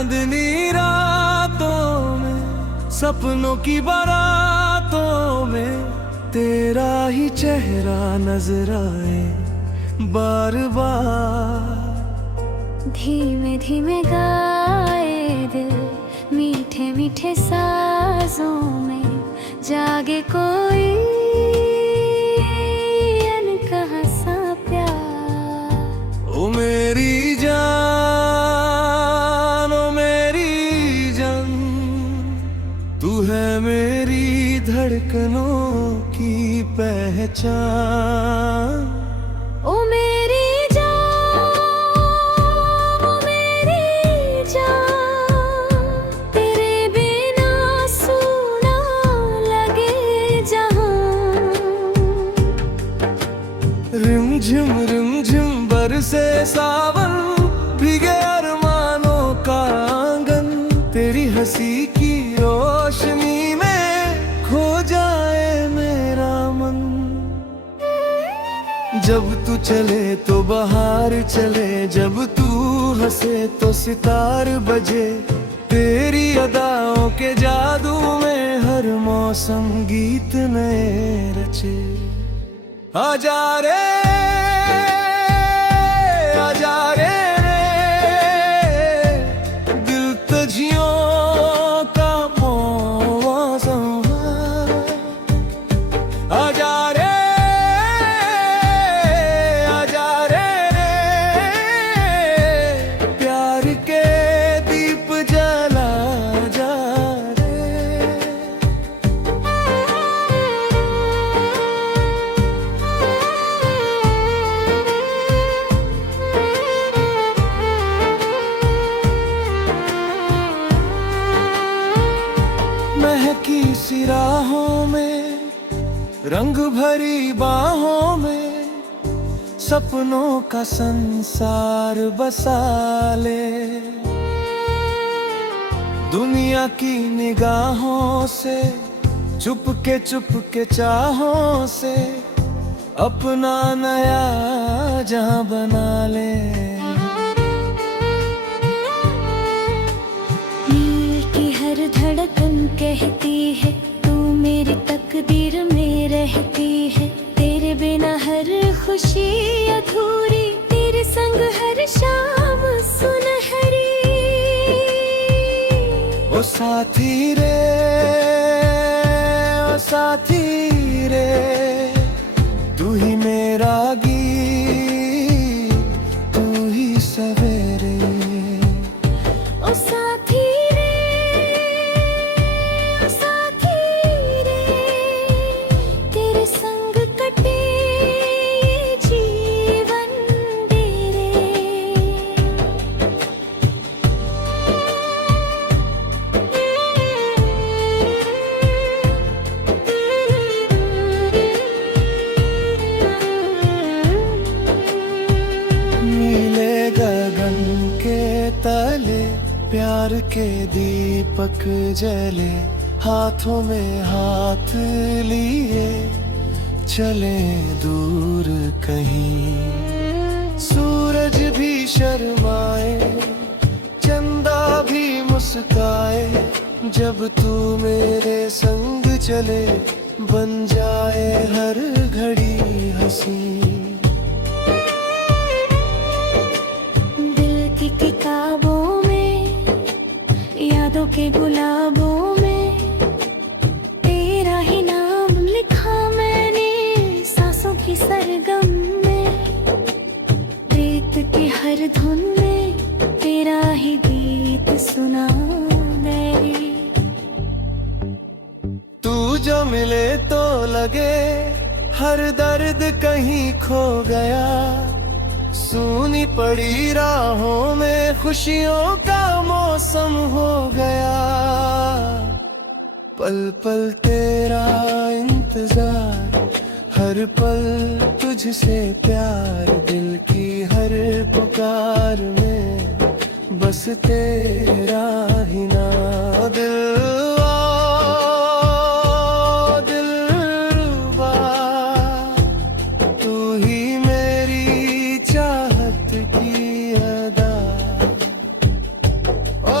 चांदनी रातों में, सपनों की बारातों में तेरा ही चेहरा नजर आए बार बार। धीमे धीमे गाए दिल मीठे मीठे साजों में, जागे कोई अनकहा सा प्यार। ओ मेरी जान, ओ मेरी जान, तू है मेरी धड़कनों की पहचान। ओ मेरी जान, ओ मेरी जान, तेरे बिना सूना लगे जहां। रिमझिम बरसे सावन, भीगे अरमानों का आंगन, तेरी हंसी की रोशनी में खो जाए मेरा मन। जब तू चले तो बाहर चले, जब तू हंसे तो सितार बजे, तेरी अदाओं के जादू में हर मौसम गीत नए रचे। आजा रे आजा रे, दिल तुझियों का मौसम है। आजा रे आजा रे, प्यार के दीप जला जा रे। महकी सी राहों में, रंग भरी बाहों में, सपनों का संसार बसा ले। दुनिया की निगाहों से, चुपके चाहों से, अपना नया जहां बना ले। दिल की हर धड़कन कहती है तू मेरी तकदीर में रहती है। तेरे बिना हर खुशी अधूरी, तेरे संग हर शाम सुनहरी। ओ साथी रे, ओ साथी रे, तू ही मेरा गीत, तू ही सवेरे। ओ साथी रे, ओ साथी रे, तेरे संग कटे ये जीवन तेरे। नीले गगन के तले प्यार के दीपक जले, हाथों में हाथ लिए चले दूर कहीं। सूरज भी शर्माए, चंदा भी मुस्काए, जब तू मेरे संग चले, बन जाए हर घड़ी हंसी। दिल की किताबों में, यादों के गुलाबों में, तेरा ही नाम लिखा मैंने सांसों की सरगम में। रेत की हर धुन में तेरा ही गीत सुना मैंने। तू जो मिले तो लगे हर दर्द कहीं खो गया। सूनी पड़ी राहों में खुशियों का मौसम हो गया। पल पल तेरा इंतजार, हर पल तुझसे प्यार, दिल की हर पुकार में बस तेरा ही नाम। दिलवा दिलवा, तू ही मेरी चाहत की अदा। ओ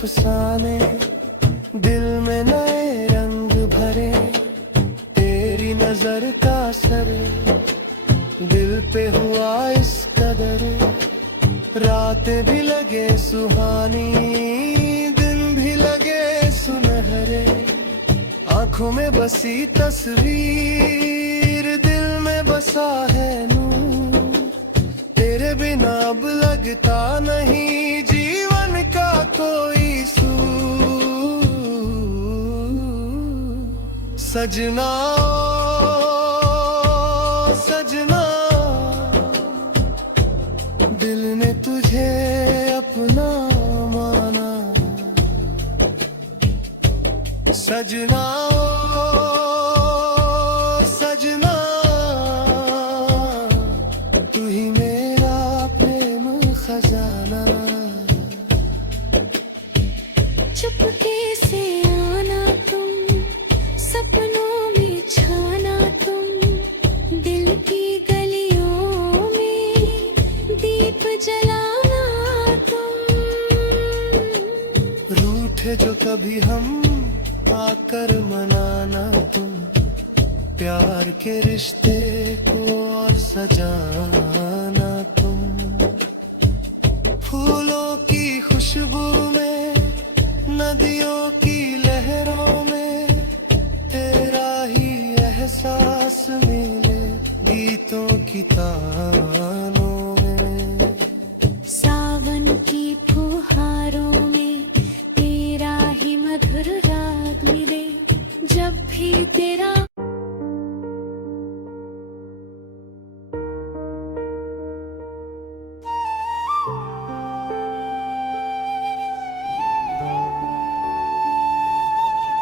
अफसाने, दिल में नए रंग भरे, तेरी नजर का असर दिल पे हुआ इस कदर। रातें भी लगे सुहानी, दिन भी लगे सुनहरे, आंखों में बसी तस्वीर, दिल में बसा है नूर। तेरे बिना अब लगता नहीं जीवन का कोई सूर। सजना ओ सजना, दिल ने तुझे अपना माना। सजना ओ सजना, तू ही मेरा प्रेम खजाना। चुपके से आना तुम, सपनों में छाना तुम, दिल की गलियों में दीप जलाना तुम। रूठे जो कभी हम आकर मनाना तुम, प्यार के रिश्ते को और सजाना तुम। फूलों की खुशबू में, नदियों की लहरों में, तेरा ही एहसास मिले गीतों की तानों में। सावन की फुहारों में तेरा ही मधुर राग मिले, जब भी तेरा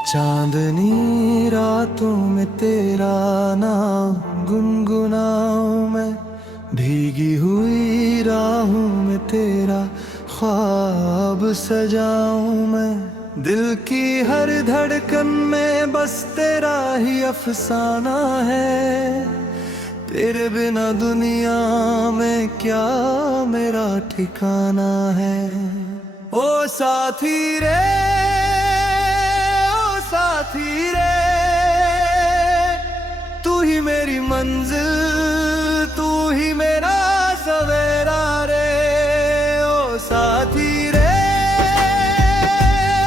चांदनी रातों में तेरा नाम गुनगुनाऊं मैं, भीगी हुई राहों में तेरा ख्वाब सजाऊं मैं। दिल की हर धड़कन में बस तेरा ही अफसाना है, तेरे बिना दुनिया में क्या मेरा ठिकाना है। ओ साथी रे, साथी रे, तू ही मेरी मंजिल, तू ही मेरा सवेरा रे। ओ साथी रे,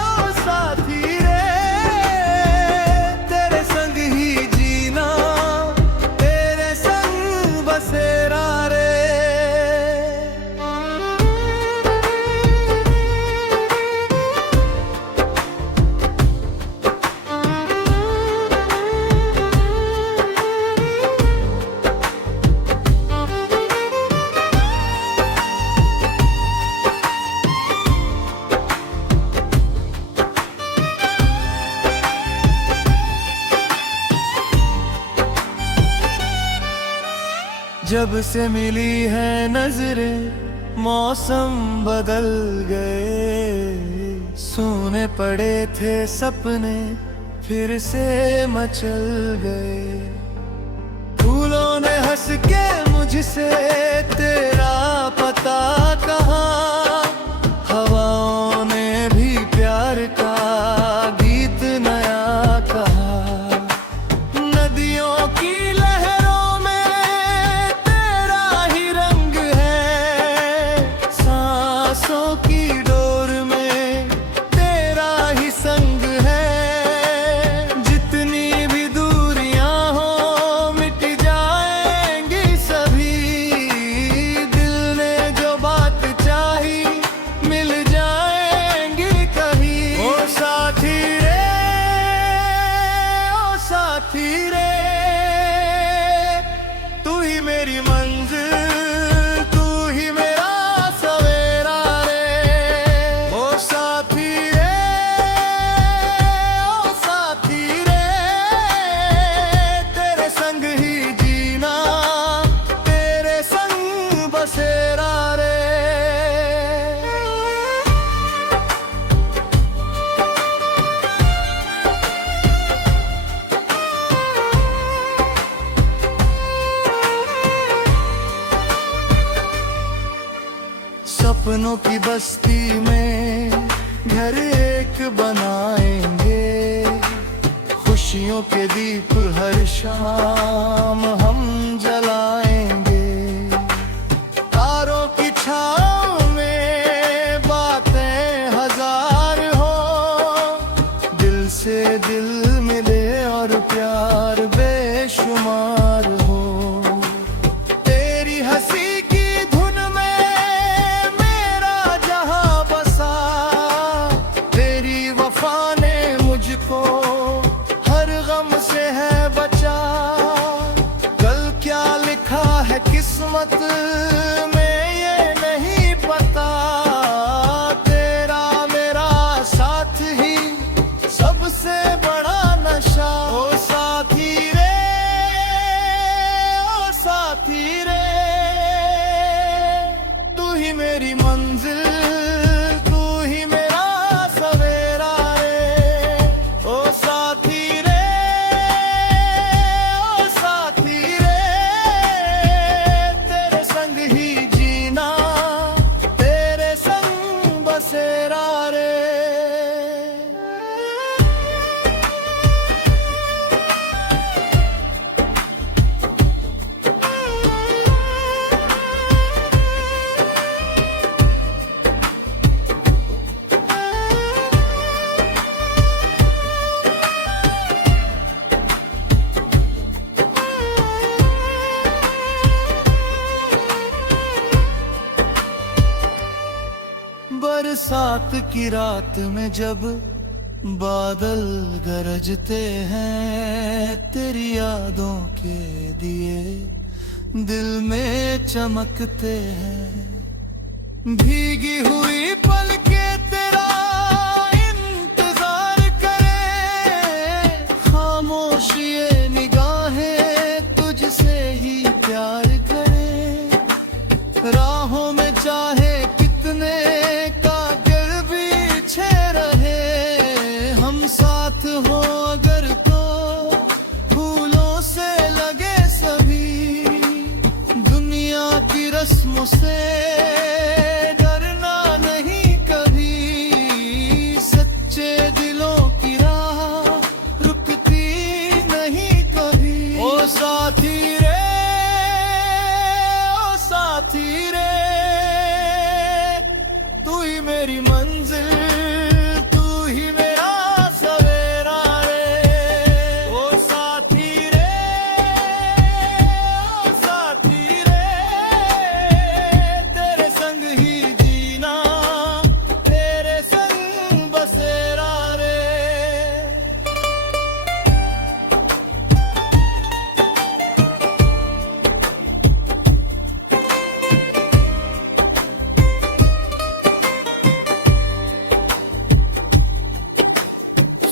ओ साथी रे, तेरे संग ही जीना, तेरे संग बसेरा रे। जब से मिली है नजरें मौसम बदल गए, सोने पड़े थे सपने फिर से मचल गए। फूलों ने हंस के मुझसे तेरा पता कहा, हवाओं ने भी प्यार का गीत नया कहा। नदियों की लहरों में तेरा ही रंग है, सांसों की डोर में तेरा ही संग है। जितनी भी दूरियां हो मिट जाएंगी सभी, दिल ने जो बात चाही मिल जाएंगी कहीं। ओ साथी रे, ओ साथी रे, तू ही मेरी मंजिल, तू ही मेरा सवेरा रे। ओ साथी रे, ओ साथी रे, तेरे संग ही जीना, तेरे संग बसेरा रे। सपनों की बस्ती में घर एक बनाएंगे, खुशियों के दीप हर शाम हम जलाएंगे। तारों की छाँव में बातें हजार हो, दिल से दिल मिले और प्यार बेशुमार हो। तेरी हंसी की धुन में मेरा जहां बसा, तेरी वफा ने मुझको हर गम से है बचा। कल क्या लिखा है किस्मत में ये नहीं पता, तेरा मेरा साथ ही सबसे बड़ा नशा। ओ साथी रे, ओ साथी रे, तू ही मेरी मंजिल, तू ही मेरा सवेरा रे। ओ साथी रे, ओ साथी रे, तेरे संग ही जीना, तेरे संग बसेरा रे। बरसात की रात में जब बादल गरजते हैं, तेरी यादों के दिए दिल में चमकते हैं। भीगी हुई पलकें तेरा इंतजार करे, खामोश ये निगाहें तुझसे ही प्यार करे। राहों में चाहे कितने कागल पीछे रहे, हम साथ हो अगर तो फूलों से लगे सभी। दुनिया की रस्मों से डरना नहीं कभी, सच्चे दिलों की राह रुकती नहीं कभी। ओ साथी रे, ओ साथी रे, तू ही मेरी मंजिल, तू ही मेरा सवेरा रे। ओ साथी रे, ओ साथी रे, तेरे संग ही जीना, तेरे संग बसेरा रे।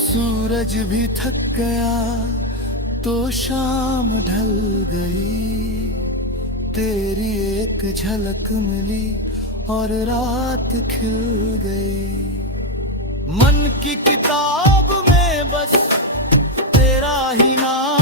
सूरज भी थक गया तो शाम ढल गई, तेरी एक झलक मिली और रात खिल गई। मन की किताब में बस तेरा ही नाम